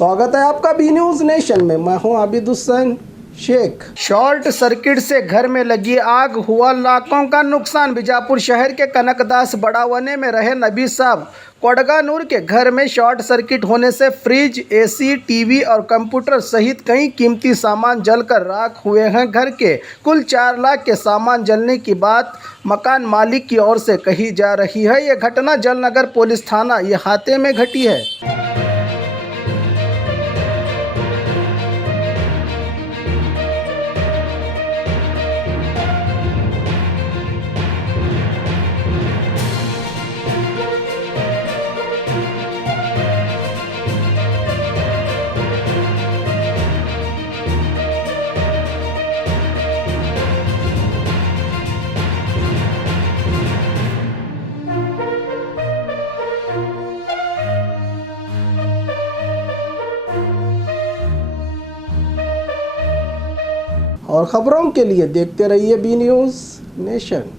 स्वागत है आपका बी न्यूज़ नेशन में। मैं हूं आबिद हुसैन शेख। शॉर्ट सर्किट से घर में लगी आग, हुआ लाखों का नुकसान। बीजापुर शहर के कनकदास बड़ावने में रहे नबी साहब कोडगानूर के घर में शॉर्ट सर्किट होने से फ्रिज, एसी, टीवी और कंप्यूटर सहित कई कीमती सामान जलकर राख हुए हैं। घर के कुल 4 लाख के सामान जलने की बात मकान मालिक की ओर से कही जा रही है। यह घटना जलनगर पुलिस थाना इहाते में घटी है। और खबरों के लिए देखते रहिए बी न्यूज़ नेशन।